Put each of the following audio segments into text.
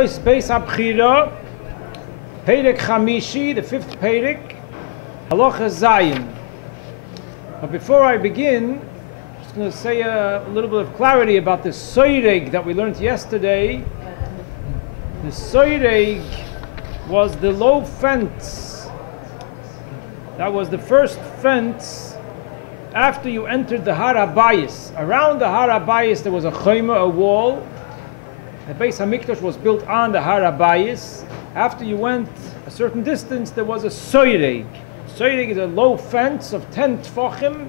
Hilchos Beis Habechira, Perek Chamishi, the fifth Perek, Halacha Zayin. But before I begin, I'm just going to say a little bit of clarity about the soireg that we learned yesterday. The soireg was the low fence. That was the first fence after you entered the Har HaBayis. Around the Har HaBayis there was a chayma, a wall. The Beis Hamikdash was built on the Har HaBayis. After you went a certain distance, there was a soireg. Soireg is a low fence of 10 tfachim,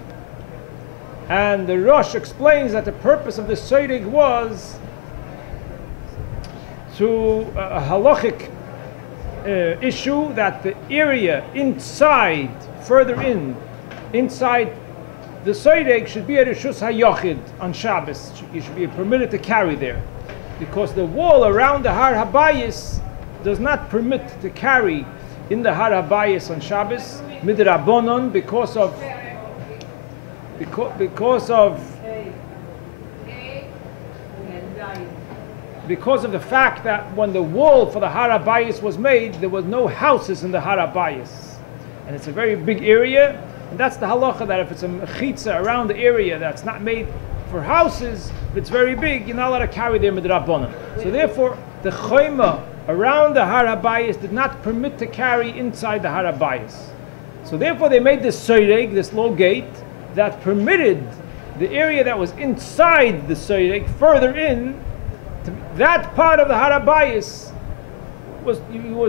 and the Rosh explains that the purpose of the soireg was to a halachic issue that the area inside, further inside the soireg should be a reshus hayochid on Shabbos. You should be permitted to carry there, because the wall around the Har HaBayis does not permit to carry in the Har HaBayis on Shabbos midrabanon because of the fact that when the wall for the Har HaBayis was made, there was no houses in the Har HaBayis, and it's a very big area, and that's the halacha that if it's a mechitza around the area that's not made for houses, if it's very big, you're not allowed to carry there midrabanon. So therefore, the chayma around the Har HaBayis did not permit to carry inside the Har HaBayis. So therefore they made this soireg, this low gate, that permitted the area that was inside the soireg, further in, that part of the Har HaBayis was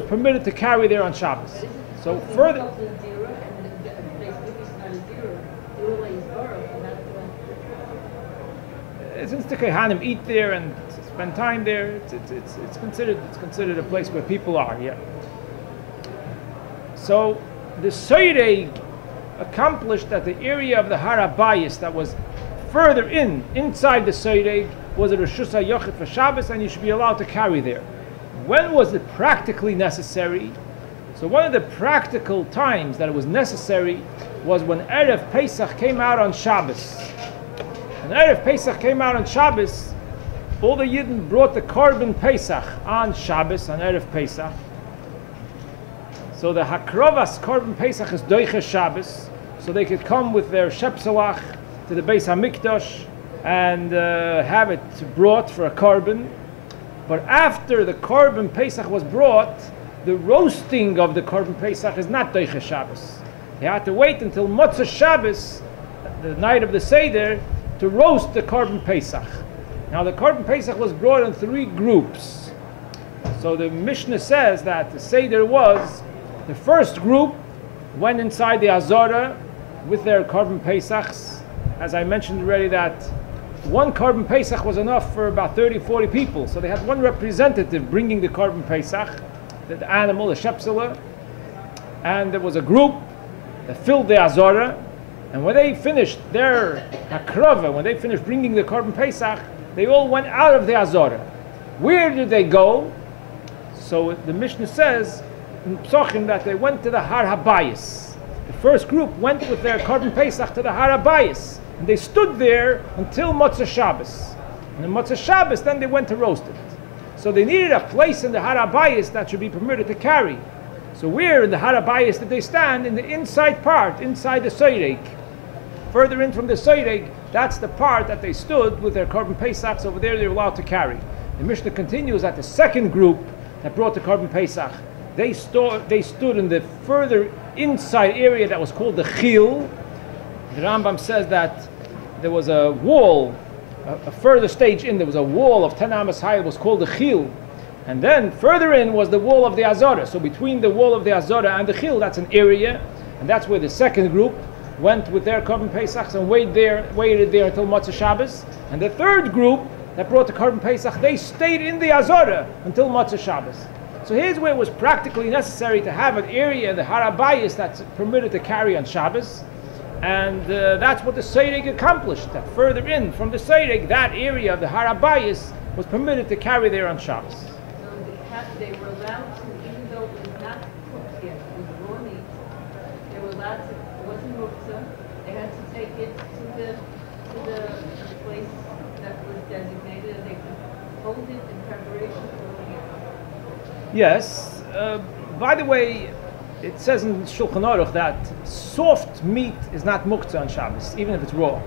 permitted to carry there on Shabbos. So further... Since the Kohanim eat there and spend time there, it's considered a place where people are. Yeah. So the soireg accomplished that the area of the Har HaBayis that was further inside the soireg was a reshus hayochid for Shabbos, and you should be allowed to carry there. When was it practically necessary? So one of the practical times that it was necessary was when Erev Pesach came out on Shabbos. When Erev Pesach came out on Shabbos, all the Yidden brought the Korban Pesach on Shabbos, on Erev Pesach. So the Hakrovas Korban Pesach is Doiche Shabbos, so they could come with their Shepselach to the Beis Hamikdash and have it brought for a Korban. But after the Korban Pesach was brought, the roasting of the Korban Pesach is not Doiche Shabbos. They had to wait until Motzei Shabbos, the night of the Seder, to roast the Korban Pesach. Now the Korban Pesach was brought in 3 groups. So the Mishnah says that the Seder was, the first group went inside the Azara with their Korban Pesachs. As I mentioned already, that one Korban Pesach was enough for about 30-40 people. So they had one representative bringing the Korban Pesach, the animal, the Shepsela, and there was a group that filled the Azara. And when they finished their hakrava, when they finished bringing the Korban Pesach, they all went out of the Azara. Where did they go? So the Mishnah says in Psochim that they went to the Har HaBayis. The first group went with their Korban Pesach to the Har HaBayis, and they stood there until Motzei Shabbos. And in Motzei Shabbos, then they went to roast it. So they needed a place in the Har HaBayis that should be permitted to carry. So where in the Har HaBayis did they stand? In the inside part, inside the soireg. Further in from the soireg, that's the part that they stood with their Korban Pesachs. Over there they were allowed to carry. The Mishnah continues that the second group that brought the Korban Pesach, they stood in the further inside area that was called the Chil. The Rambam says that there was a wall, a further stage in, there was a wall of 10 amas high, it was called the Chil. And then further in was the wall of the Azara. So between the wall of the Azara and the Chil, that's an area, and that's where the second group went with their Korban Pesachs and waited there until Motzei Shabbos. And the third group that brought the Korban Pesach, they stayed in the Azara until Motzei Shabbos. So here's where it was practically necessary to have an area in the Har HaBayis that's permitted to carry on Shabbos. And that's what the soireg accomplished. That further in from the soireg, that area of the Har HaBayis was permitted to carry there on Shabbos. So they were allowed to, even though it was not cooked yet, it was raw meat, they were allowed to, it wasn't muktzah, they had to take it to the place that was designated, and they could hold it in preparation for the meal. Yes. By the way, it says in Shulchan Aruch that soft meat is not muktzah on Shabbos, even if it's raw.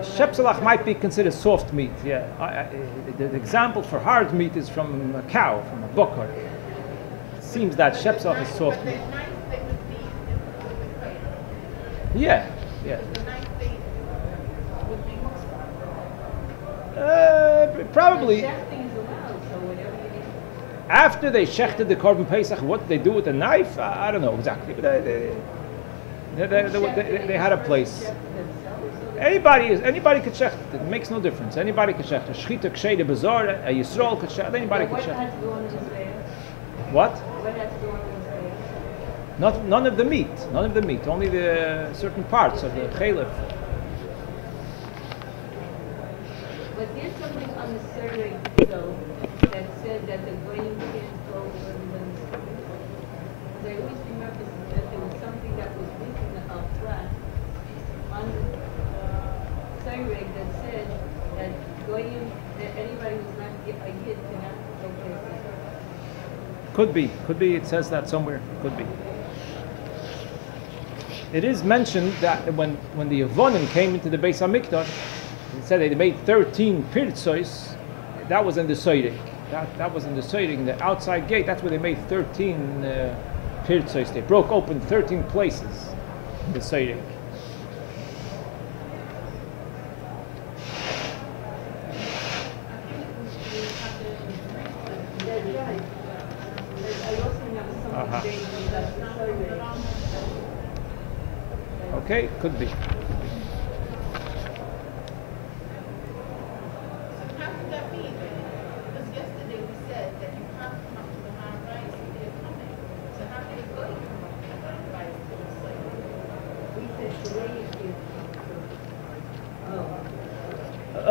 Shepselach might be considered soft meat. Yeah. The example for hard meat is from a cow, from a bokor. It seems that shepselach is soft meat. Yeah. Yeah. Probably. After they shechted the korban pesach, what did they do with the knife? I don't know exactly, but they had a place. Anybody could shecht. It makes no difference. Anybody could shecht. A shchita k'shei bezor, a yisrael could shecht. Anybody could shecht. What? None of the meat. None of the meat. Only the certain parts of the chalif. But there's something on the survey, though, that said that the grain can't go when it's coming. I always remember that there was something that was written up front on the survey that said that goyim, that anybody who's not a yid cannot go places. Could be. It says that somewhere. Could be. It is mentioned that when the Yevonim came into the Beis Hamikdash, it said they made 13 pirtzois. That was in the Soirek. That was in the Soirek, in the outside gate. That's where they made 13 pirtzois. They broke open 13 places in the Soirek. Okay, could be.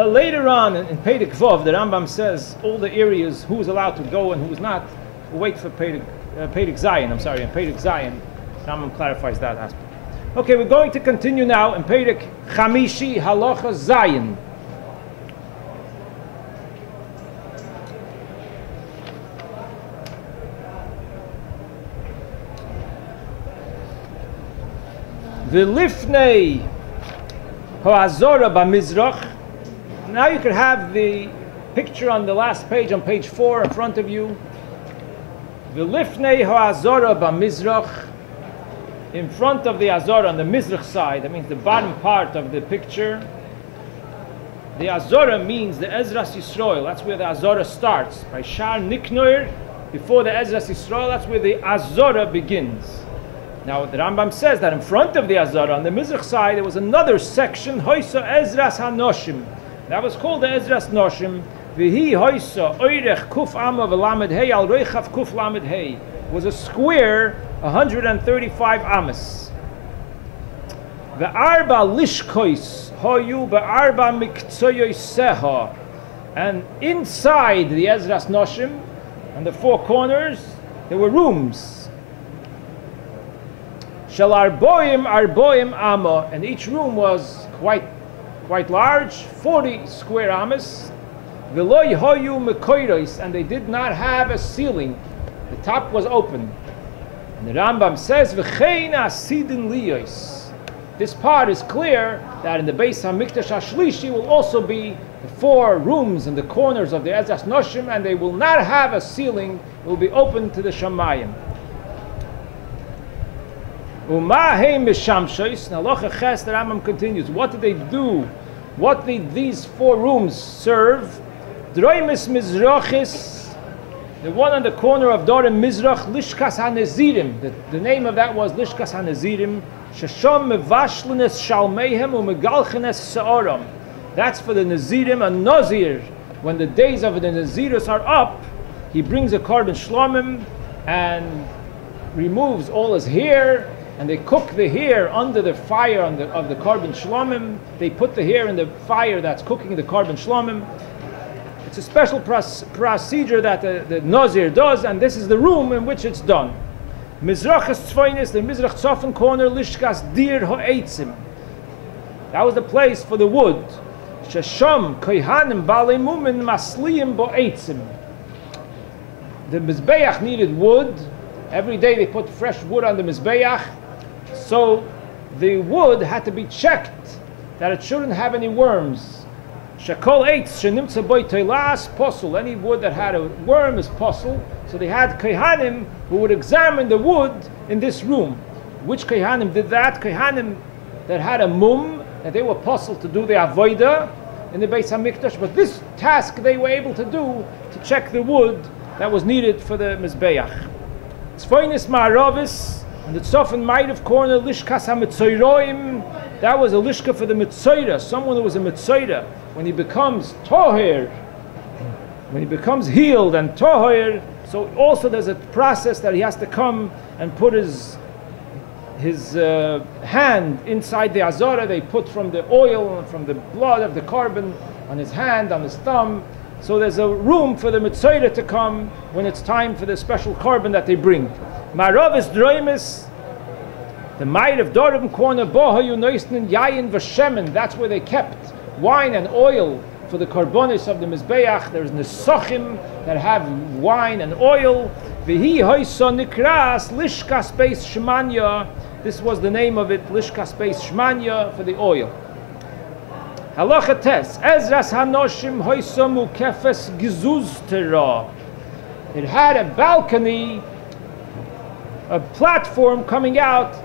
Later on in Perek Vov, the Rambam says all the areas who is allowed to go and who is not. We'll wait for Perek Zayin. I'm sorry, in Perek Zayin, Rambam clarifies that aspect. Okay, we're going to continue now in Perek Chamishi Halacha Zayin. V'lifnei ha'azora b'mizrach. Now you can have the picture on the last page, on page 4 in front of you. V'lifnei ha'azora b'mizrach. In front of the Azora on the Mizrach side, that means the bottom part of the picture. The Azora means the Ezras Yisrael. That's where the Azora starts. By Shar Niknoir, before the Ezras Yisrael, that's where the Azora begins. Now the Rambam says that in front of the Azora, on the Mizrach side, there was another section, Hoysa Ezras HaNoshim. That was called the Ezras Noshim. V'hi Hoysa Oirech Kuf Amma V'Lamed Hei Al Reichav Kuf Lamed Hei. Was a square 135 amas. Ve'arba lishkois hoyu be'arba miktsoyois seha. And inside the Ezras Noshim, on the 4 corners, there were rooms. Shel arboim amma, and each room was quite large, 40 square amas. Ve'loy hoyu mekoiros, and they did not have a ceiling. The top was open. And the Rambam says, "V'chein asidin liyos." This part is clear that in the Beis Hamikdash Hashlishi will also be the 4 rooms in the corners of the Ezras Noshim, and they will not have a ceiling. It will be open to the Shamayim. Umahei mishamshois. Now, Halacha Ches, the Rambam continues. What did they do? What did these 4 rooms serve? Droimis mizrachis. The one on the corner of Dor and Mizrach, Lishkas HaNezirim. The name of that was Lishkas HaNezirim. Sheshom mevashlenes shalmeihem umegalchenes seoram. That's for the Nezirim and Nazir. When the days of the Nazirus are up, he brings a korban shlomim and removes all his hair, and they cook the hair under the fire of the korban shlomim. They put the hair in the fire that's cooking the korban shlomim. It's a special procedure that the Nazir does, and this is the room in which it's done. Mizrachas Tzvoinis, the Mizrach Tzofan corner, Lishkas Dir Ho'etzim. That was the place for the wood. Shesham Kohanim Balei Mumin Masliyim Bo'etzim. the Mizbeach needed wood. Every day they put fresh wood on the Mizbeach. So the wood had to be checked that it shouldn't have any worms. Shekol eitz shenimtza boi toilas posul. Any wood that had a worm is posul. So they had Kohanim who would examine the wood in this room. Which Kohanim did that? Kohanim that had a mum, that they were posul to do the avodah in the Beis HaMikdash. But this task they were able to do to check the wood that was needed for the Mizbeach. Tzfoinis ma'aravis, and the tzofan might of corner lishkas ha-mitzoyroim. That was a lishka for the mitzoyra, someone who was a mitzoyra. When he becomes toher, when he becomes healed and toher, so also there's a process that he has to come and put his hand inside the azara. They put from the oil and from the blood of the carbon on his hand, on his thumb. So there's a room for the mitzoyra to come when it's time for the special carbon that they bring. Maravis droimis, the might of Dorim corner bohayu noisnin yayin v'shemen. That's where they kept wine and oil for the karbonis of the mizbeach. There's nesachim that have wine and oil. V'hi hoyso nikras lishkas beis shmanya. This was the name of it, lishkas beis shmanya, for the oil. Halacha tes, Ezras Hanoshim Hoisamu Kefes Gizuz Tera. It had a balcony, a platform coming out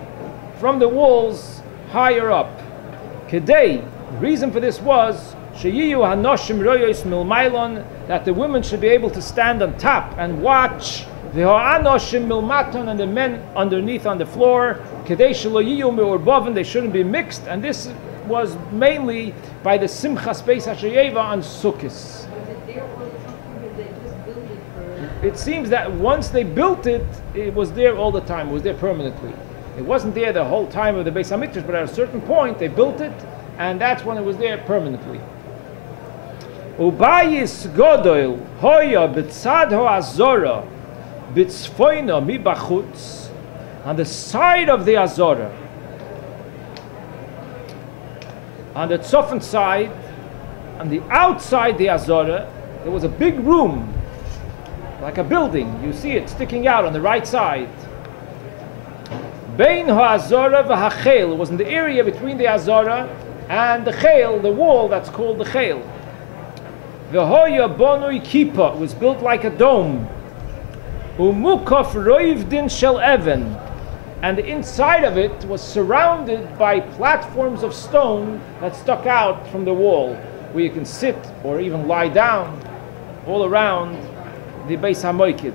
from the walls higher up. Kedei, the reason for this was Sheyiyu Hanoshim Royos Milmailon, that the women should be able to stand on top and watch the Ha'anoshim Milmaton, and the men underneath on the floor. Kedei Shelo Me'urbavan, they shouldn't be mixed, and this was mainly by the Simchas Beis HaSheyeva on Sukkos. Was it there all the time, or did they just build it for? It seems that once they built it, it was there all the time. It was there permanently. It wasn't there the whole time of the Beis HaMikdash, but at a certain point they built it, and that's when it was there permanently. Ubayis Godol Hoya B'tzad Ho'azora B'tzfoina Mibachutz, on the side of the Azora. On the tzofan side, on the outside the Azora, there was a big room, like a building. You see it sticking out on the right side. Bein ha'azora v'ha'chel, was in the area between the Azora and the chel, the wall that's called the chel. V'hoya bonui kippah, it was built like a dome. Umukof roiv din shel even, and the inside of it was surrounded by platforms of stone that stuck out from the wall, where you can sit or even lie down all around the Beis HaMoiked.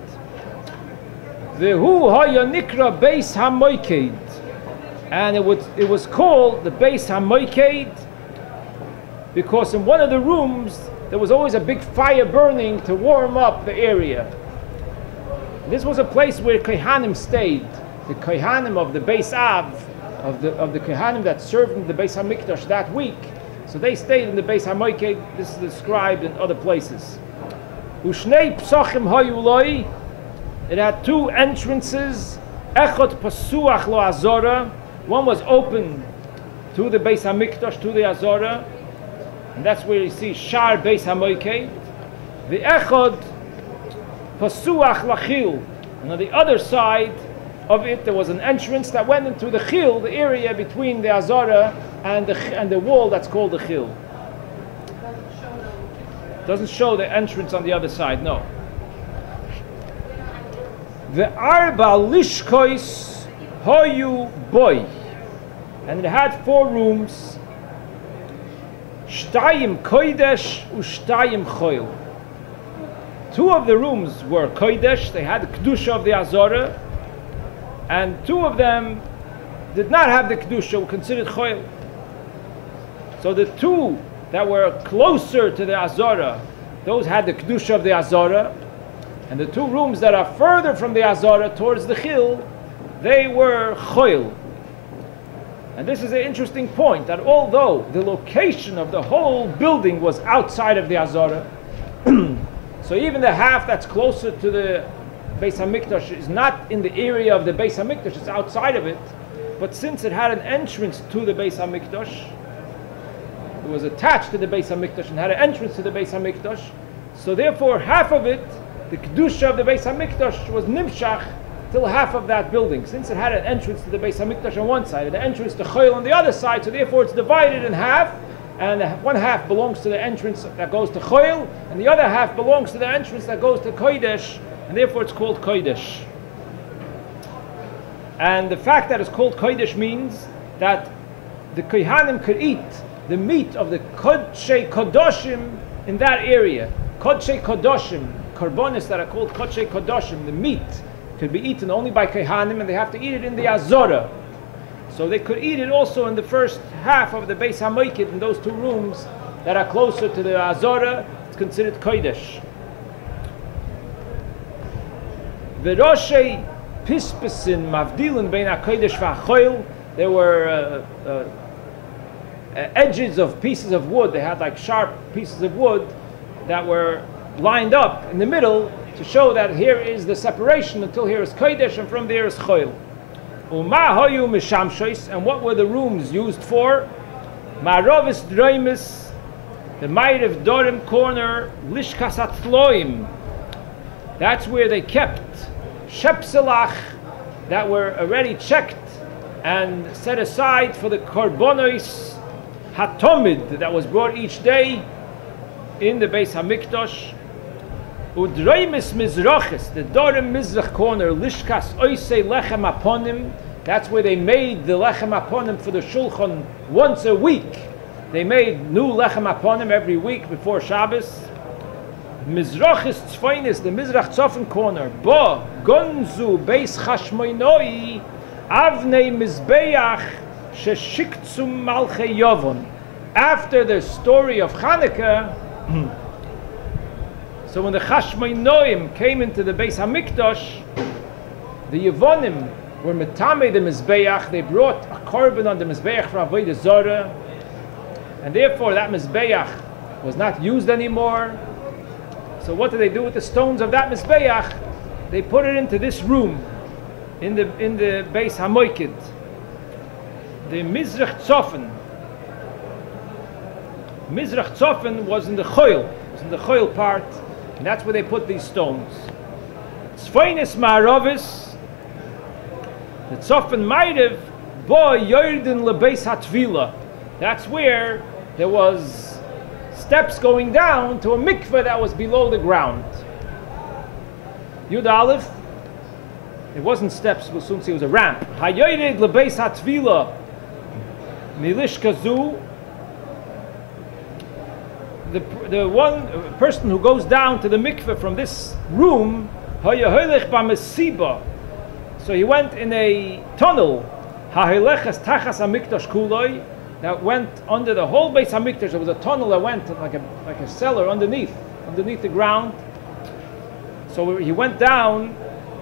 Vehu haya nikra Beis HaMoiked, and it was called the Beis HaMoiked because in one of the rooms there was always a big fire burning to warm up the area. This was a place where Kohanim stayed. The Kohanim of the Beis Av, of the Kohanim that served in the Beis HaMikdash that week, so they stayed in the Beis HaMoiked. This is described in other places. Ushnei psachim hayu loi, it had two entrances. Echot pasuach lo azora, one was open to the Beis HaMikdash, to the Azora, and that's where you see Shar Beis HaMoiked. The echod pasuach lachil, and on the other side of it there was an entrance that went into the chil, the area between the Azara and the wall that's called the chil. Doesn't show the entrance on the other side, no. The arba lishkois hoyu boy, and it had 4 rooms. Shtayim kodesh ushtayim choil. 2 of the rooms were kodesh, they had the kedusha of the Azara, and 2 of them did not have the kedusha, were considered choil. So the 2 that were closer to the Azara, those had the kedusha of the Azara, and the 2 rooms that are further from the Azara towards the chil, they were choil. And this is an interesting point, that although the location of the whole building was outside of the Azara, so even the half that's closer to the Beis HaMikdash is not in the area of the Beis HaMikdash, it's outside of it. But since it had an entrance to the Beis HaMikdash, it was attached to the Beis HaMikdash and had an entrance to the Beis HaMikdash, so therefore half of it the kedusha of the Beis Hamikdash was nimshach till half of that building, since it had an entrance to the Beis Hamikdash on one side and the entrance to Chayil on the other side. So therefore, it's divided in half, and one half belongs to the entrance that goes to Chayil, and the other half belongs to the entrance that goes to Kodesh, and therefore it's called Kodesh. And the fact that it's called Kodesh means that the Kohanim could eat the meat of the Kodshei Kodoshim in that area. Kodshei Kodoshim, korbanos that are called Kodshei Kodoshim, the meat could be eaten only by Kohanim, and they have to eat it in the Azorah. So they could eat it also in the first half of the Beis HaMoikid, in those two rooms that are closer to the Azorah. It's considered Kodesh. V'roshei pispesin mavdilin bein HaKodesh v'HaChoil. There were edges of pieces of wood. They had like sharp pieces of wood that were lined up in the middle to show that here is the separation until here is Kodesh and from there is Choil. Uma hoyu mishamshois, and what were the rooms used for? Ma'rovis droimis, the Ma'ariv Dorim corner, lishkas atloim. That's where they kept shepselach that were already checked and set aside for the korbanos hatomid that was brought each day in the Beis Hamikdash. Udroimis mizrachis, the Dorim Mizrach corner, lishkas oisei lechem aponim. That's where they made the lechem aponim for the shulchan once a week. They made new lechem aponim every week before Shabbos. Mizrachis tzfainis, the Mizrach Tzofan corner. Bo gonzu beis chashmoinoi avnei mizbeach sheshiktzum malchei yovon. After the story of Hanukkah, so when the Chashmoinoim came into the Beis Hamikdash, the Yevonim were metame the Mizbeach. They brought a korban on the Mizbeach for Avodah Zorah, and therefore that Mizbeach was not used anymore. So what did they do with the stones of that Mizbeach? They put it into this room in the Beis Hamoikid. The Mizrach Tzofan. Mizrach Tzofan was in the Choil. It was in the Choil part. And that's where they put these stones. Tzfainis Ma'aravis, the Tzofan Ma'ariv, Bo Yorden Lebeis HaTvila. That's where there was steps going down to a mikveh that was below the ground. Yud Aleph, it wasn't steps, we'll soon see it was a ramp. Hayored Lebeis HaTvila, Milish Kazu. The one person who goes down to the mikveh from this room, so he went in a tunnel that went under the whole Beis Hamikdash. There was a tunnel that went like a cellar underneath the ground. So he went down,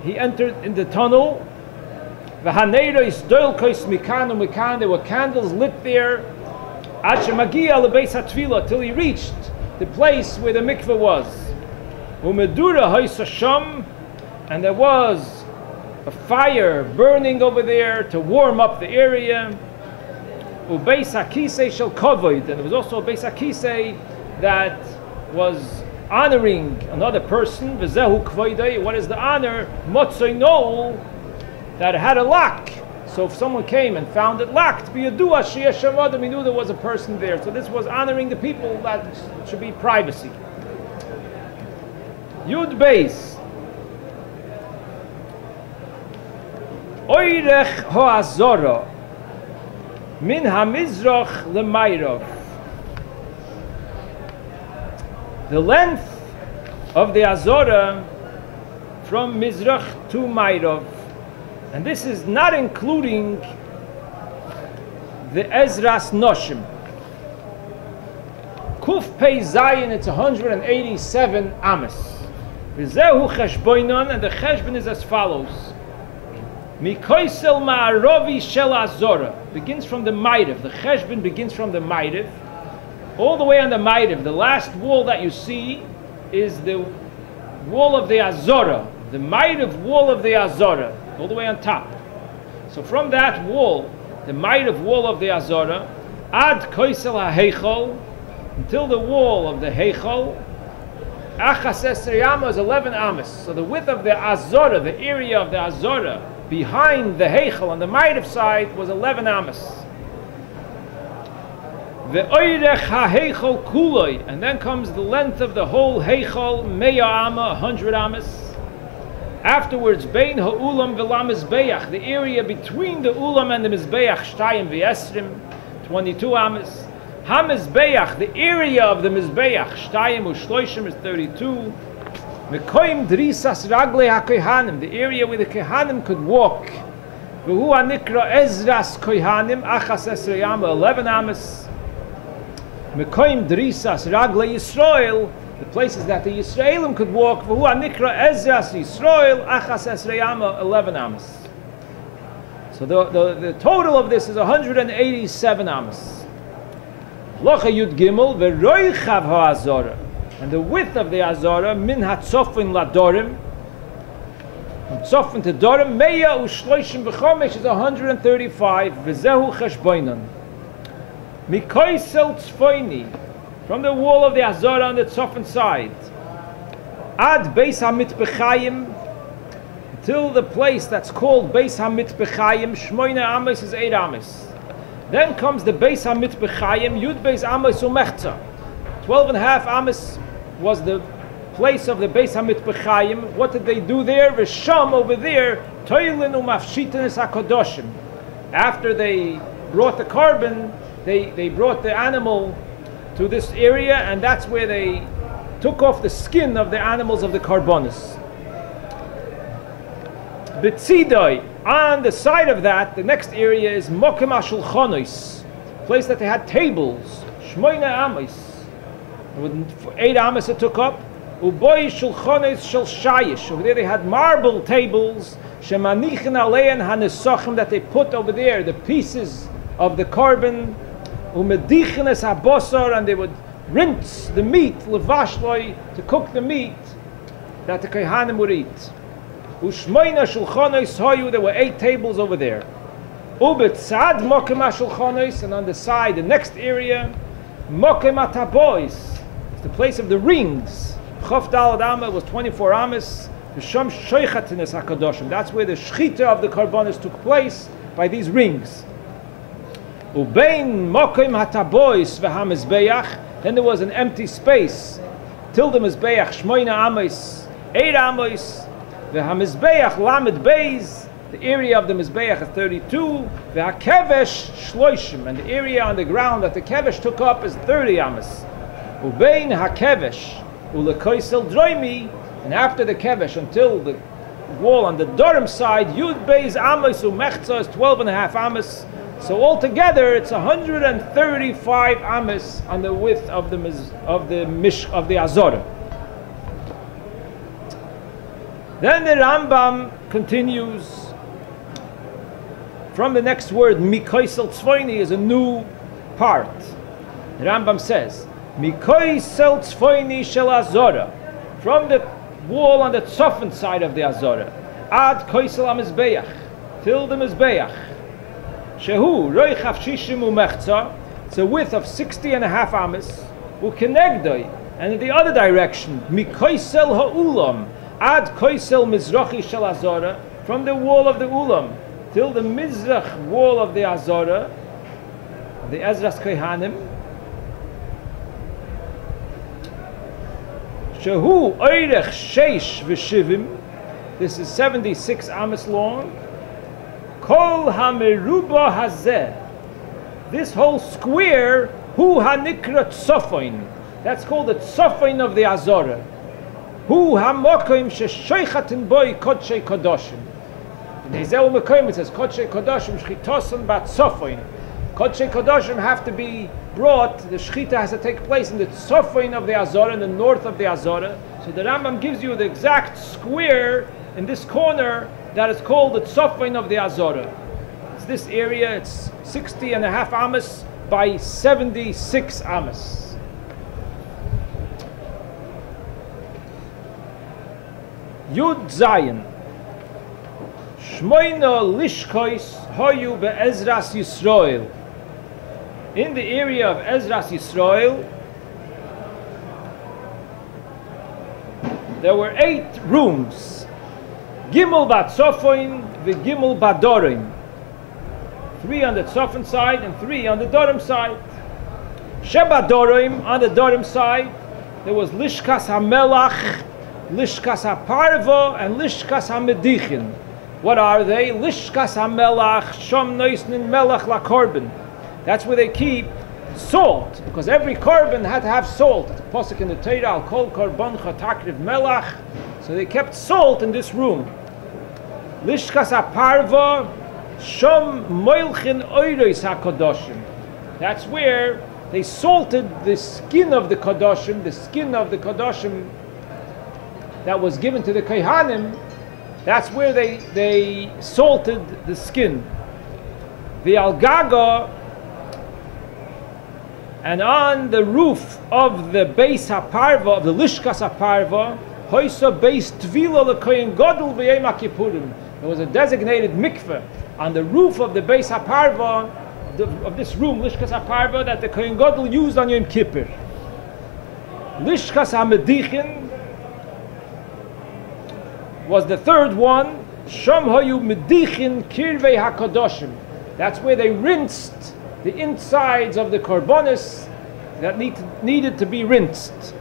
he entered in the tunnel. There were candles lit there till he reached the place where the mikveh was. And there was a fire burning over there to warm up the area. And there was also a Beis HaKisei that was honoring another person. What is the honor? That had a lock. So if someone came and found it locked, he knew there was a person there. So this was honoring the people, that should be privacy. Yud Beis. Oirech ho'azora min hamizrach le'mayrov. The length of the Azora from Mizrach to Mayrov. And this is not including the Ezras Noshim. Kuf Pei Zayin, it's 187 Amas. V'zehu Cheshboinon, and the Cheshbon is as follows. Mikoisel Ma'arovi Shel Azora. Begins from the Ma'ariv. The Cheshbon begins from the Ma'ariv. All the way on the Ma'ariv, the last wall that you see is the wall of the Azora. The Ma'ariv wall of the Azora. All the way on top. So from that wall, the Ma'ariv wall of the Azora, Ad Koisel HaHeichol, until the wall of the Heichol, Achas Esrei Amma is 11 amas. So the width of the Azora, the area of the Azora, behind the Heichel on the Ma'ariv side was 11 amas. Ve'oirech ha-Heichel kuloi, and then comes the length of the whole Heichel, Meya Amma, 100 amas. Afterwards, Bein ha'ulam v'la-mizbeach, the area between the ulam and the mizbeach, Shtayim v'esrim, 22 amas. Ha-mizbeach, the area of the mizbeach, Shtayim u'shloishim is 32. Mekoim drisas raglei ha-kohanim, the area where the kohanim could walk. V'hu ha'nikra ezras kohanim, achas esrei amma, 11 amas. Mekoim drisas raglei Yisrael, the places that the Yisraelim could walk, v'hu ha'nikra ezras Yisrael, achas esrei amma, 11 amas. So the total of this is 187 amas. Locha Yud Gimel ve'roichav ha'azora, and the width of the Azora min hatzofin ladorim, from tzofin to dorim, meya u'shloishim v'chomesh is 135. V'zehu cheshboinon mikoisel tzfoini, from the wall of the Azora on the tzofin side, ad Beis HaMitbechayim, till the place that's called Beis HaMitbechayim, Shmoine Amos is 8 Amos. Then comes the Beis HaMitbechayim, Yud Beis Amos Umechza. 12.5 Amos was the place of the Beis HaMitbechayim. What did they do there? Risham over there, Toilin Umafshitanis HaKadoshim. After they brought the carbon, they brought the animal to this area, and that's where they took off the skin of the animals of the Karbonis. Betzidoi, on the side of that, the next area is Mokem HaShulchanos, place that they had tables, Shmoine Amos. With 8 Amos it took up. Uboi Shulchanos Shel Shayish, over there they had marble tables, Shemanichen Alein HaNesachim, that they put over there, the pieces of the carbon, Umedichenes HaBosar, and they would rinse the meat, Levashloi, to cook the meat that the Kohanim would eat. Ushmoina shulchanos hayu, there were 8 tables over there. Ubetzad mokem shulchanos, and on the side, the next area, mokem atabois, it's the place of the rings. Chof dalad amma was 24 amas. V'sham shoichatines hakadoshim, that's where the shchita of the karbonis took place, by these rings. Ubein mokem hatabois v'hamizbeach, then there was an empty space till the mizbeach, shmoina amos, 8 amos. The HaMizbeach Lamed Beis, the area of the Mizbeach is 32. The HaKevesh Shloishim, and the area on the ground that the Kevesh took up is 30 amas. Ubein HaKevesh Ulekoisel Droimi, and after the Kevesh until the wall on the Dorim side, Yud Beis Amos Umechza is 12.5 amas. So altogether it's 135 amas on the width of the Azora. Then the Rambam continues from the next word, Mikoisel Tzvoini, is a new part. The Rambam says, Mikoisel Tzvoini Shel Azora, from the wall on the Tzofan side of the Azora, Ad Koisel HaMizbeach, till the Mizbeach. Shehu Roichav Shishim Umechza, it's a width of 60.5 amas, Ukenegdoi, and in the other direction, Mikoisel Ha'ulam, Ad Koisel Mizrachi Shel Azora, from the wall of the Ulam till the Mizrach wall of the Azora, the Ezras Kohanim. Shehu Oirech Sheish V'Shivim, this is 76 amas long. Kol HaMeruba Hazeh, this whole square, Hu HaNikra Tzofoin, that's called the Tzofoin of the Azora. Hu hamokim sheshoichatin boy kodshei kodoshim. In Ezehu Mekoim it says kodshei kodoshim shchitosim bat sofoin. Kodshei kodoshim have to be brought. The shchita has to take place in the tzofoin of the Azora, in the north of the Azora. So the Rambam gives you the exact square in this corner that is called the tzofoin of the Azora. It's this area. It's 60.5 amas by 76 amas. Yud Zayin. Shmoina Lishkois Hoyu be'Ezras Yisrael. In the area of Ezras Yisrael, there were 8 rooms. Gimel Batzofoin, the Gimel Badorim. 3 on the Tzofin side and 3 on the Dorim side. Sheba Dorim, on the Dorim side, there was Lishkas HaMelach, Lishkas HaParvo, and Lishkas HaMedichin. What are they? Lishkas HaMelach, Shom Noisnin Melach La Korban. That's where they keep salt, because every korban had to have salt. It's a pasuk in the Torah, Al Kol Korbancha Takriv Melach. So they kept salt in this room. Lishkas HaParvo, Shom Moilchin Oiros HaKadoshim. That's where they salted the skin of the Kadoshim, that was given to the Kohanim. That's where they salted the skin. The Algaga, and on the roof of the Beis HaParva, of the Lishkas HaParva, Hoysa Beis Tvila L'Kohen Gadol B'Yom HaKippurim. There was a designated mikveh on the roof of the Beis HaParva, of this room, Lishkas HaParva, that the Kohen Gadol used on Yom Kippur. Lishkas HaMedichin was the third one. Shom Hayu Medichin Kirvei HaKadoshim. That's where they rinsed the insides of the korbanos that needed to be rinsed.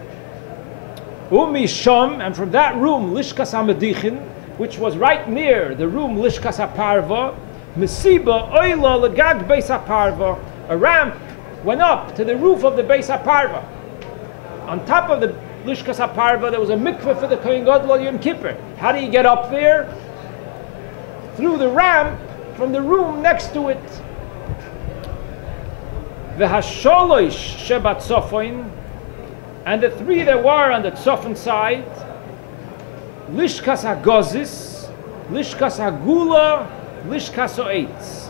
Umi Shom, and from that room, Lishkas HaMedichin, which was right near the room Lishkas HaParva, Mesiba Oila Legag Beis HaParva, a ramp went up to the roof of the Beis HaParva. On top of the Lishkas HaParva, there was a mikveh for the Kohen Gadol Yom Kippur. How do you get up there? Through the ramp from the room next to it. The Hasholosh Shebat Tzofoin, and the 3 that were on the Tzofin side, Lishkas HaGozis, Lishkas HaGula, Lishkas HaEitz.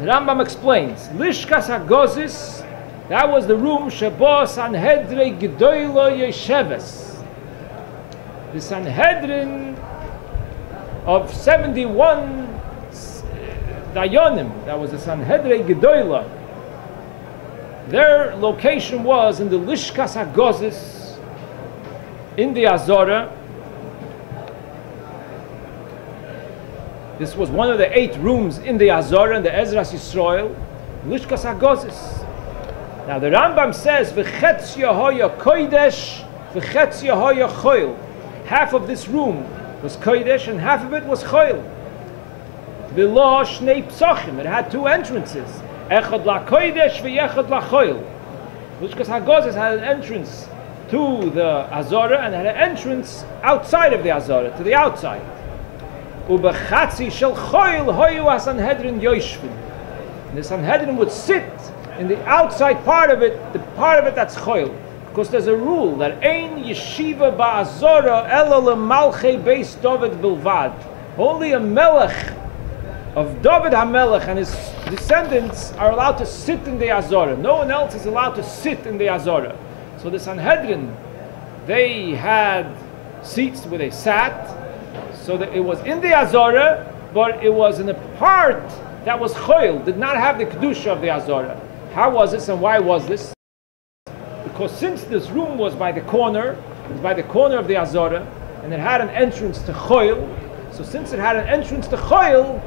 The Rambam explains, Lishkas HaGozis, that was the room Shebo Sanhedrin Gedoylo Yesheves. The Sanhedrin of 71 Dayanim, that was the Sanhedrin Gedoyla. Their location was in the Lishkas HaGozis, in the Azora. This was one of the 8 rooms in the Azora, in the Ezras Yisrael, Lishkas HaGozis. Now the Rambam says, V'chetz Yehoya Kodesh, V'chetz Yehoya Choil. Half of this room was Kodesh and half of it was Choil. V'lo Shnei Psochim, it had 2 entrances. Echad La Kodesh V'yechad La Choil. Lishkas HaGozis had an entrance to the Azora and had an entrance outside of the Azora, to the outside. Ubechatzi Shel Choil Hoyu HaSanhedrin Yoshvin. And the Sanhedrin would sit in the outside part of it, the part of it that's choil. Because there's a rule that Ein Yeshiva Ba'azora Ela L'malchei Beis David Bilvad. Only a melech of David HaMelech and his descendants are allowed to sit in the Azora. No one else is allowed to sit in the Azora. So the Sanhedrin, they had seats where they sat, so that it was in the Azora, but it was in a part that was choil, did not have the kedusha of the Azora. How was this and why was this? Because since this room was by the corner, it was by the corner of the Azora, and it had an entrance to choil, so since it had an entrance to choil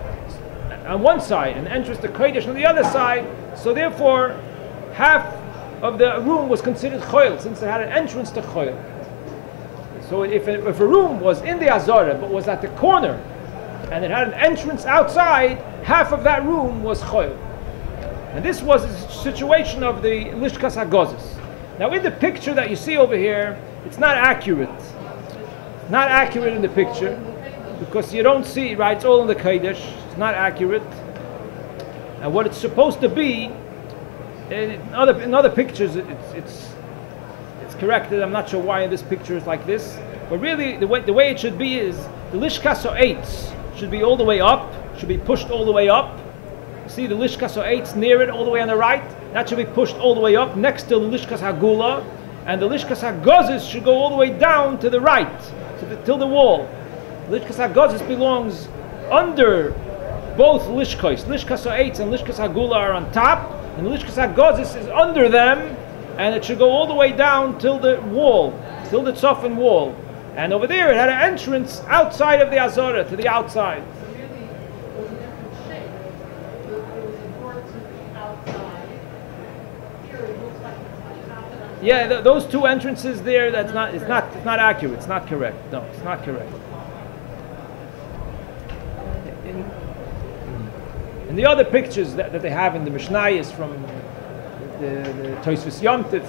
on one side, an entrance to kodesh on the other side, so therefore half of the room was considered choil, since it had an entrance to choil. So if a room was in the Azora, but was at the corner, and it had an entrance outside, half of that room was choil. And this was the situation of the Lishkas HaGozis. Now in the picture that you see over here, it's not accurate. Not accurate in the picture, because you don't see, right, it's all in the Kodesh, it's not accurate. And what it's supposed to be, in other pictures, it's corrected. I'm not sure why in this picture it's like this. But really, the way it should be is, the Lishkas HaEitz should be all the way up, should be pushed all the way up. See the Lishkas HaEitz near it, all the way on the right? That should be pushed all the way up, next to the Lishkas HaGula. And the Lishkas HaGozis should go all the way down to the right, till the wall. Lishkas HaGozis belongs under both Lishkos. Lishkas HaEitz and Lishkas HaGula are on top, and the Lishkas HaGozis is under them, and it should go all the way down till the wall, till the Tzofan wall. And over there it had an entrance outside of the Azora, to the outside. Yeah, those two entrances there, it's not accurate. It's not correct. No, it's not correct. In the other pictures that they have in the Mishnayos from the Tosfos Yom Tif,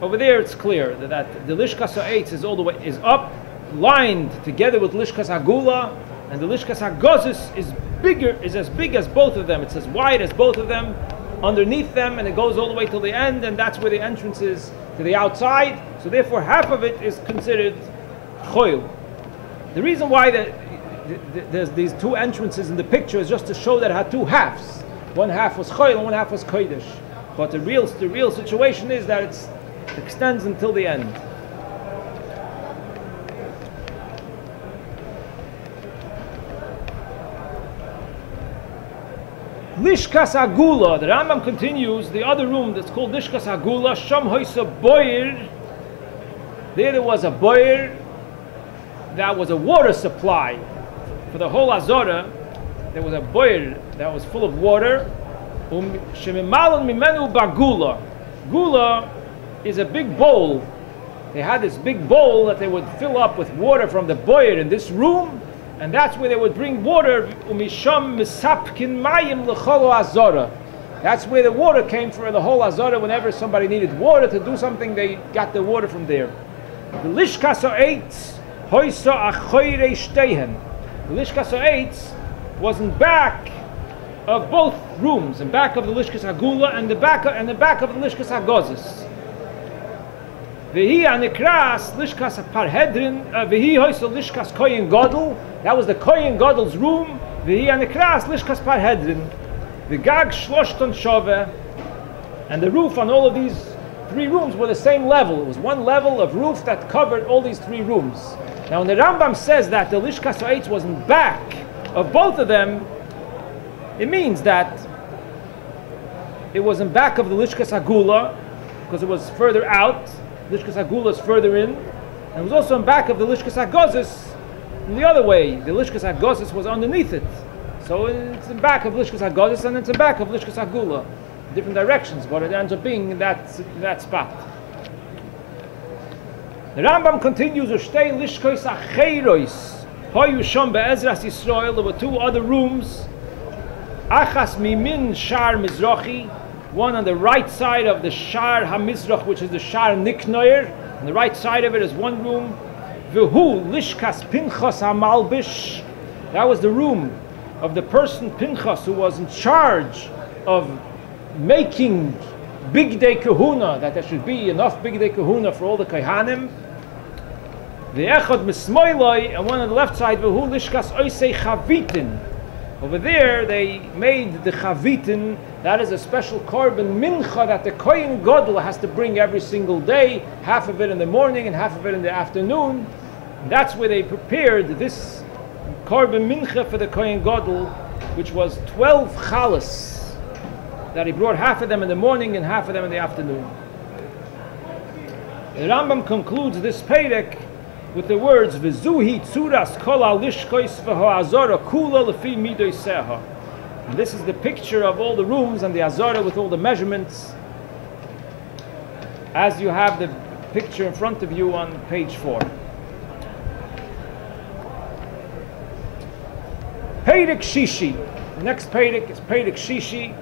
over there it's clear that the Lishkas Ha'etz is up, lined together with Lishkas Hagula, and the Lishkas Hagozis is as big as both of them. It's as wide as both of them. Underneath them, and it goes all the way till the end, and that's where the entrance is to the outside. So therefore, half of it is considered choil. The reason why there's these two entrances in the picture is just to show that it had two halves. One half was choil and one half was kodesh. But the real situation is that it extends until the end. Lishkas Agula, the Rambam continues, the other room that's called Lishkas Agula, Sham Hoysa Boyer. There was a boyer that was a water supply for the whole Azora. There was a boyer that was full of water. Shemimalon Mimenu Bagula. Gula is a big bowl. They had this big bowl that they would fill up with water from the boyer in this room. And that's where they would bring water. Umisham misapkin mayim l'chol azora. That's where the water came for the whole Azora. Whenever somebody needed water to do something, they got the water from there. The Lishkas Ha'etz hoysa achoyrei shteihen. The Lishkas Ha'etz was in back of both rooms, in back of the Lishkas Hagula and the back of the Lishkas Hagozis. Vehi anikras Lishkas Parhedrin. Vehi hoysa Lishkas Kohen Gadol. That was the Kohen Gadol's room. Vehi anikras Lishkas Parhedrin. The Gag Shloshton Shove, and the roof on all of these three rooms were the same level. It was one level of roof that covered all these three rooms. Now, when the Rambam says that the Lishkas Ha'etz was in back of both of them, it means that it was in back of the Lishkas Hagula, because it was further out. Lishkas Hagula is further in, and it was also in back of the Lishkas Hagozis in the other way. The Lishkas Hagozis was underneath it. So it's in back of Lishkas Hagozis and it's in back of Lishkas Hagula. Different directions, but it ends up being in that spot. The Rambam continues, Ushtei Lishkos Acheiros, Hoyu Shom Be'ezras Yisrael. There were two other rooms. Achas Mimin Shar Mizrachi, one on the right side of the Shar HaMizrach, which is the Shar Niknoyer. On the right side of it is one room. Vehu Lishkas Pinchas HaMalbish. That was the room of the person Pinchas who was in charge of making Big Day Kahuna, that there should be enough Big Day Kahuna for all the Kohanim. The Echad Mismoiloi, and one on the left side, Vehu Lishkas Oisei Chavitin. Over there they made the Chavitin, that is a special korban mincha that the Kohen Gadol has to bring every single day, half of it in the morning and half of it in the afternoon. And that's where they prepared this korban mincha for the Kohen Gadol, which was 12 chalas, that he brought half of them in the morning and half of them in the afternoon. The Rambam concludes this Perek with the words V'zuhi tzuras kol al-lishkois v'ha'azora kula lefi midoi seha. And this is the picture of all the rooms and the Azora with all the measurements, as you have the picture in front of you on page 4. Perek Shishi. The next Perek is Perek Shishi,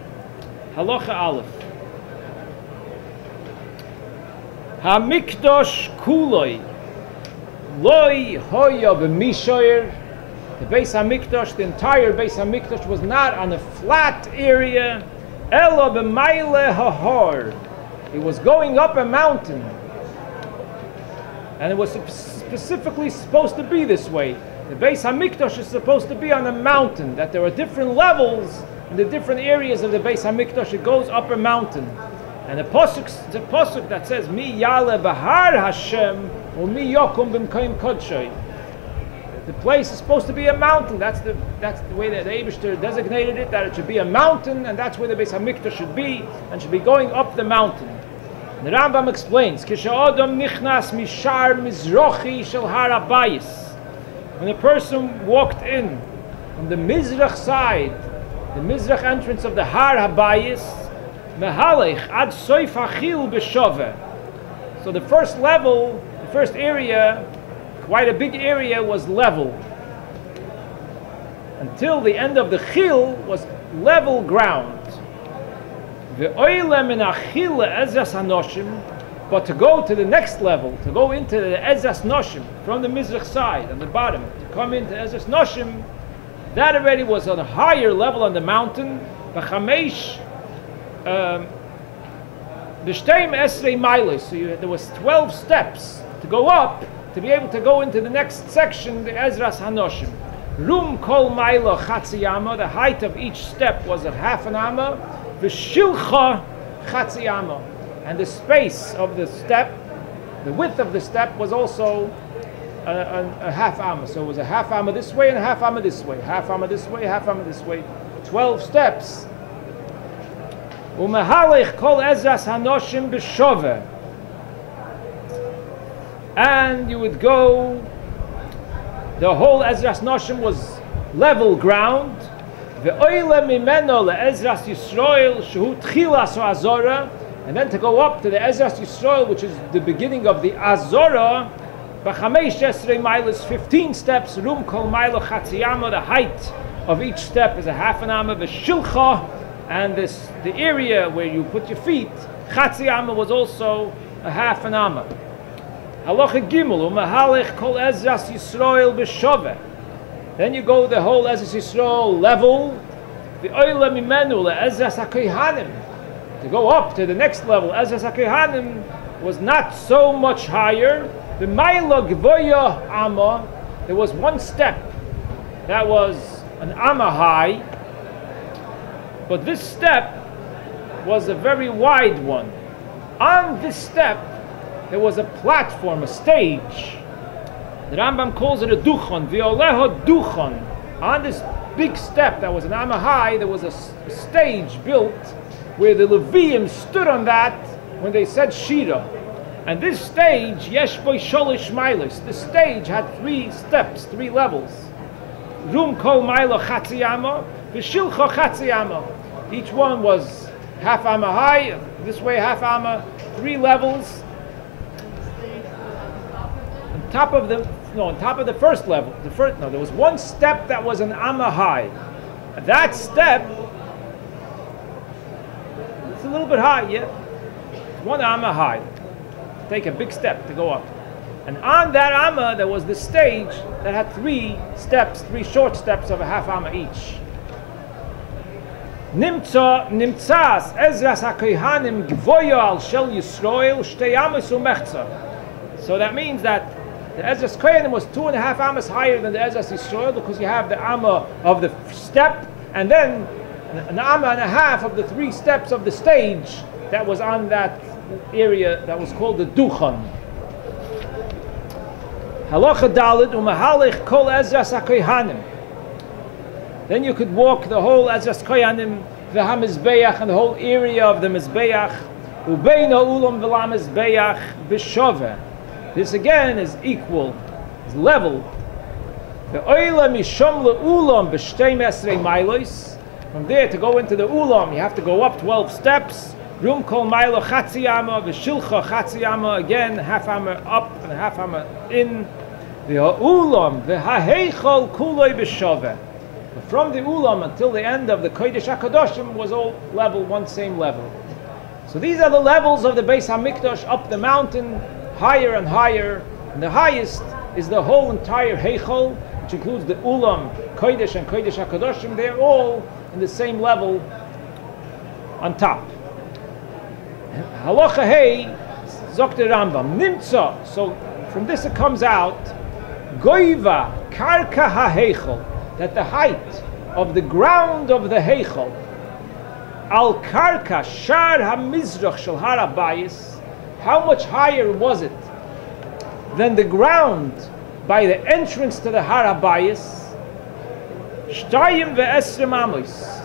Halacha Aleph. HaMikdash kuloi loi hoya b'mishoyer. The Beis HaMikdash, the entire Beis HaMikdash, was not on a flat area. Ela b'mayle hahar. It was going up a mountain. And it was specifically supposed to be this way. The Beis HaMikdash is supposed to be on a mountain, that there are different levels in the different areas of the Beis HaMikdash. It goes up a mountain. And the pasuk that says, Mi yale bahar Hashem, or mi yokum b'mkoim kodshay. The place is supposed to be a mountain. That's the way that the Eibishter designated it, that it should be a mountain, and that's where the Beis HaMikdash should be, and should be going up the mountain. The Rambam explains, Kisha'odom nichnas mishar mizrochi shel har habayis. When a person walked in from the Mizrach side, the Mizrach entrance of the Har Habayis, mehalech ad soif hachil b'shoveh. So the first level, the first area, quite a big area, was level. Until the end of the chil was level ground. Ve'oyle min achil le'ezras hanoshim. But to go to the next level, to go into the Ezras Noshim, from the Mizrach side, on the bottom, to come into Ezras Noshim, that already was on a higher level on the mountain. B'chamesh, b'shteim esrei mailos. So there was 12 steps to go up, to be able to go into the next section, the Ezras Hanoshim. Rum kol mailo chatzi amma, the height of each step was a half an amma. V'shilcha chatzi amma. And the space of the step, the width of the step, was also a half amma. So it was a half amma this way and a half amma this way. Half amma this way, half amma this way. 12 steps. Umehalech kol ezras hanoshim b'shoveh. And you would go, the whole Ezras Noshim was level ground. Ve'oyle mimeno le'ezras Yisrael shehu tchilas ha'azorah. And then to go up to the Ezras Yisrael, which is the beginning of the Azorah, b'chamesh esrei mailos, 15 steps, rum kol mailo chatzi amma, the height of each step is a half an amma, v'shilcha, and the area where you put your feet, chatzi amma, was also a half an amma. Halacha gimel, u'mahalech kol Ezras Yisrael b'shoveh. Then you go the whole Ezras Yisrael level, v'oyle mimenu le'ezras ha'kohanim. To go up to the next level, Ezras HaKohanim was not so much higher. The Maila Gvoya Amma, there was one step that was an Amma high, but this step was a very wide one. On this step, there was a platform, a stage. The Rambam calls it a Duchon, V'oleho Duchon. On this big step that was an Amma high, there was a stage built where the Leviim stood on that when they said Shira. And this stage, Yesh Boi Sholish Mailos, the stage had 3 steps, 3 levels. Rum Kol Mailo Chatzi Amma, V'shilcha Chatzi Amma. Each one was half Amma high, this way half Amma, 3 levels. On top of the first level, there was one step that was an Amma high. That step, it's a little bit high, yeah. One amma high. Take a big step to go up. And on that amma, there was this stage that had 3 steps, 3 short steps of a half amma each. Nimtzas Ezras HaKohanim Gvoya al Shel Yisrael Shtei Amos Umechza. So that means that the Ezras Kohanim was 2.5 ammas higher than the Ezras Yisrael, because you have the amma of the step, and then an amma and a half of the 3 steps of the stage that was on that area that was called the Duchan. Halacha Daled u'mahalech kol Ezras HaKohanim. Then you could walk the whole Ezras Kohanim, the HaMizbeach, and the whole area of the Mizbeach. Ubeino ulam v'la Mizbeach b'shoveh. This again is equal, is level. The oila mishom le'ulam b'shtei mesrei mailos. From there to go into the ulam, you have to go up 12 steps. Rum kol mailo chatzi amma, v'shilcha chatzi amma, again half amma up and half amma in. The ulam, the haheichol kuloi b'shoveh. From the ulam until the end of the Kodesh HaKadoshim was all level, one same level. So these are the levels of the Beis HaMikdash up the mountain, higher and higher. And the highest is the whole entire heichol, which includes the ulam, Kodesh and Kodesh HaKadoshim. They're all in the same level on top. Halacha Hey, Zokte Rambam, Nimtza. So from this it comes out, Goiva Karka HaHeichol, that the height of the ground of the Heichol, Al Karka Shar HaMizrach Shel Har HaBayis, how much higher was it than the ground by the entrance to the Har HaBayis? Shtayim ve'esrim amos.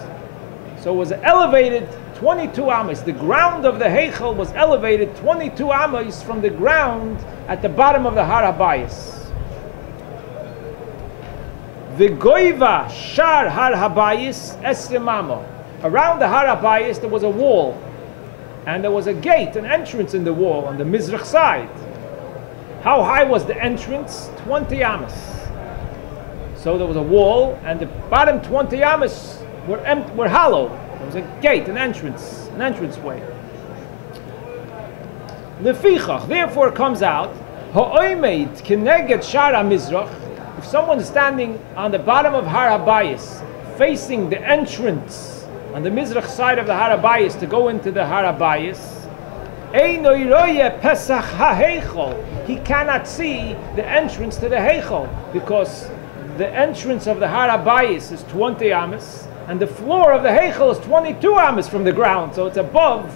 So it was elevated 22 amas. The ground of the Heichel was elevated 22 amas from the ground at the bottom of the Har HaBayis. V'goiva shar Har HaBayis esrim amo. Around the Har HaBayis there was a wall, and there was a gate, an entrance in the wall on the Mizrach side. How high was the entrance? 20 amas. So there was a wall, and the bottom 20 amas were hollow. There was a gate, an entranceway. Lefichach, therefore it comes out, ha'oimed kineged shar HaMizrach. If someone's standing on the bottom of Har HaBayis, facing the entrance on the Mizrach side of the Har HaBayis to go into the Har HaBayis, eino roye pesach ha'heichol. He cannot see the entrance to the Heichel, because the entrance of the Har HaBayis is 20 amas, and the floor of the Heichel is 22 amas from the ground, so it's above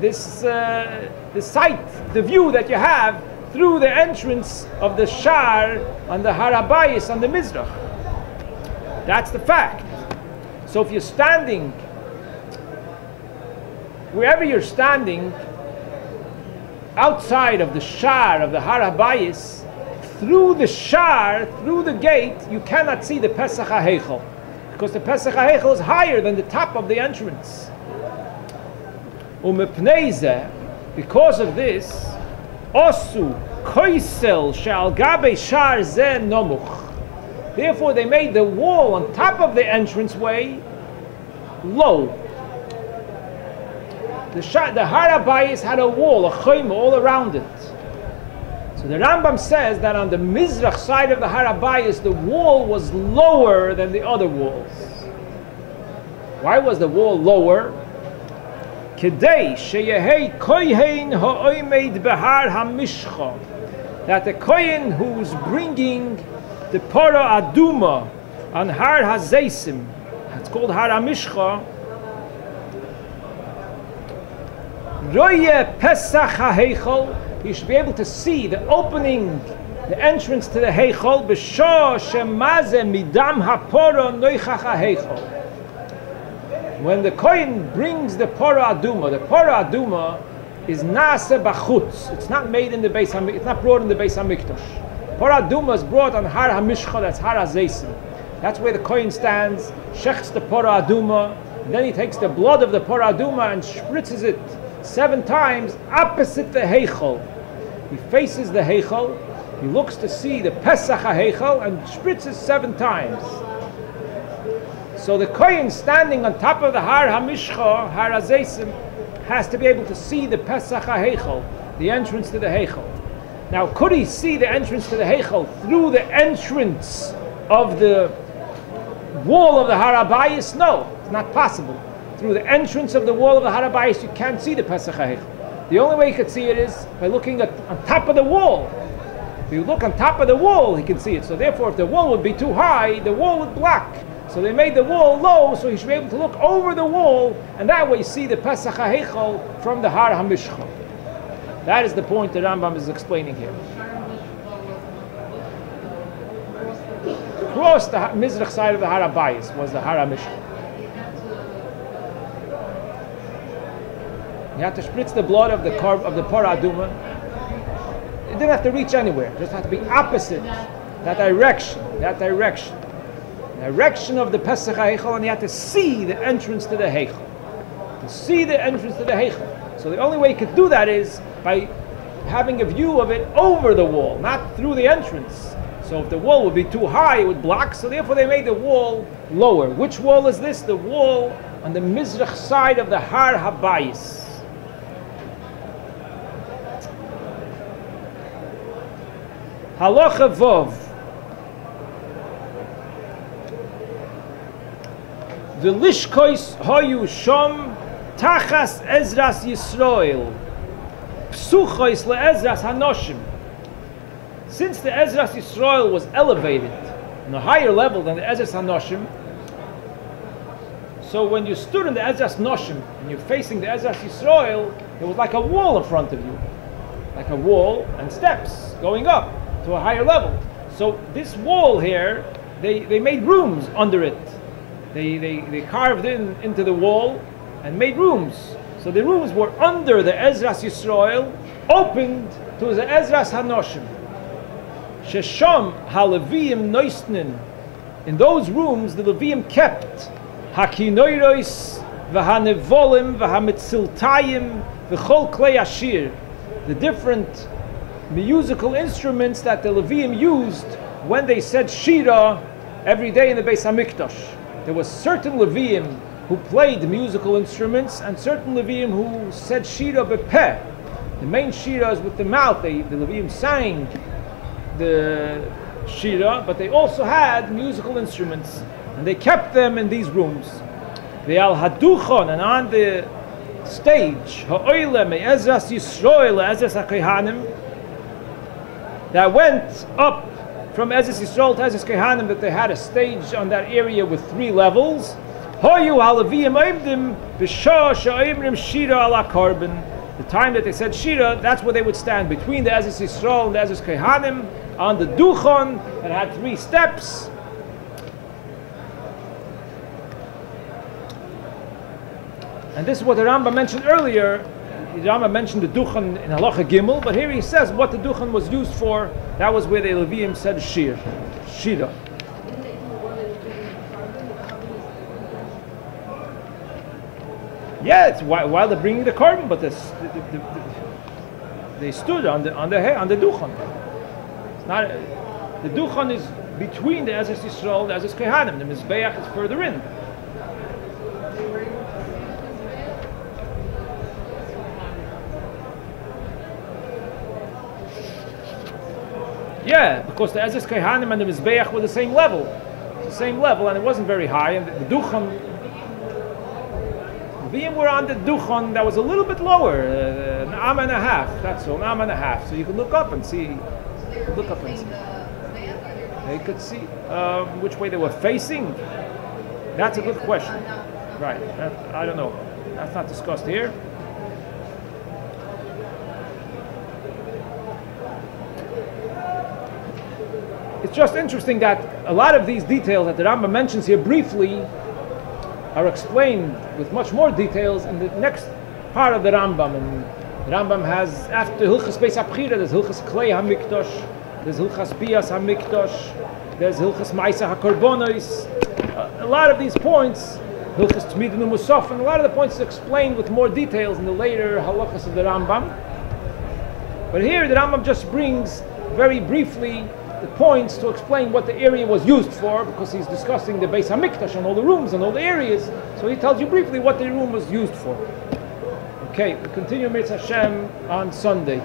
this the sight, the view that you have through the entrance of the Shar on the Har HaBayis on the Mizrach. That's the fact. So if you're standing, wherever you're standing, outside of the Shar of the Har HaBayis, through the Shar, through the gate, you cannot see the Pesach HaHeichel, because the Pesach HaHeichel is higher than the top of the entrance. Because of this, Osu koisel she'al gabe shar ze nomuch. Therefore, they made the wall on top of the entranceway low. The Har HaBayis had a wall, a chayma, all around it. So the Rambam says that on the Mizrach side of the Har HaBayis, the wall was lower than the other walls. Why was the wall lower? Kedei sheyehei kohen ha'oimed behar hamishcha. That the kohen who's bringing the Parah Aduma on Har HaZeisim, it's called Har HaMishcha, Roye Pesach HaHeichel, he should be able to see the opening, the entrance to the Heichel, B'shah shemaze midam ha'Parah noichach HaHeichel. When the Kohen brings the Parah Aduma, the Parah Aduma is Nase B'chutz. It's not made in the Beis HaMikdash, it's not brought in the Beis HaMikdash. Parah Aduma is brought on Har HaMishcha, that's Har HaZeisim. That's where the Kohen stands, shechs the Parah Aduma, and then he takes the blood of the Parah Aduma and spritzes it 7 times opposite the Heichel. He faces the Heichel, he looks to see the Pesach HaHeichel, and spritzes 7 times. So the Kohen standing on top of the Har HaMishcha, Har HaZeisim, has to be able to see the Pesach HaHeichel, the entrance to the Heichel. Now, could he see the entrance to the Heichel through the entrance of the wall of the Har HaBayis? No, it's not possible. Through the entrance of the wall of the Har HaBayis, you can't see the Pesach HaHeichel. The only way you could see it is by looking on top of the wall. If you look on top of the wall, he can see it. So therefore, if the wall would be too high, the wall would block. So they made the wall low, so he should be able to look over the wall, and that way see the Pesach HaHeichel from the Har HaMishcha. That is the point that Rambam is explaining here. Across the Mizrach side of the Har HaBayis was the Har HaMishcha. You had to spritz the blood of the Parah Aduma. It didn't have to reach anywhere. It just had to be opposite that direction. The direction of the Pesach HaHeichel, and you had to see the entrance to the Heichel. So the only way you could do that is by having a view of it over the wall, not through the entrance. So if the wall would be too high, it would block, so therefore they made the wall lower. Which wall is this? The wall on the Mizrach side of the Har HaBayis. Halacha Vov. The Lishkois Hayu Shom Tachas Ezras Yisrael Psuchois LeEzras HaNoshim. Since the Ezras Yisrael was elevated on a higher level than the Ezras HaNoshim, so when you stood in the Ezras Noshim and you're facing the Ezras Yisrael, there was like a wall in front of you, like a wall and steps going up to a higher level. So this wall here, they made rooms under it. They carved into the wall and made rooms. So the rooms were under the Ezras Yisrael, opened to the Ezras Hanoshim. Shesham HaLeviim Noisnin. In those rooms, the Leviim kept Hakinoiros, V'hanevolim, V'hamitziltayim, V'chol Klei Ashir. The different musical instruments that the Leviim used when they said Shira every day in the Beis HaMikdash. There was certain Leviim who played musical instruments and certain Leviim who said Shira bepeh. The main Shira is with the mouth. The Leviim sang the Shira, but they also had musical instruments, and they kept them in these rooms. The Al Haduchon, and on the stage, Ha'oile me'ezras Yisroel ezras HaKehanim, that went up from Ezras Yisrael to Ezras Kehanim, that they had a stage on that area with 3 levels. Hoyu HaLeviim oimdim b'shah sha'imrim Shira ala korban. The time that they said Shira, that's where they would stand, between the Ezras Yisrael and the Ezras Kehanim, on the Duchon, that had 3 steps. And this is what the Rambam mentioned earlier. The Rambam mentioned the Duchon in Halacha Gimel, but here he says what the Duchon was used for. That was where the Leviim said Shira. Yeah, it's while they're bringing the carbon, but they stood on the Duchon. It's not the Duchon is between the Ezras Yisrael and the Ezras Kehanim. The Mizbeach is further in. Yeah, because the Ezras Kehanim and the Mizbeach were the same level. And it wasn't very high. And the Duchon, the were on the Duchon that was a little bit lower, an am and a half. That's all, an am and a half. So you could look up and see. They could see which way they were facing. That's a good question. Right? I don't know. That's not discussed here. It's just interesting that a lot of these details that the Rambam mentions here briefly are explained with much more details in the next part of the Rambam. And the Rambam has, after Hilchos Beis Habechira, there's Hilchos Klei HaMikdash, there's Hilchos Bias HaMikdash, there's Hilchos Ma'aseh HaKorbanos. A lot of these points, Hilchos Tmidin U'Musafin, a lot of the points are explained with more details in the later halachas of the Rambam. But here the Rambam just brings very briefly the points to explain what the area was used for, because he's discussing the Beis HaMikdash and all the rooms and all the areas. So he tells you briefly what the room was used for. Okay, we'll continue Mitzvah Hashem on Sunday.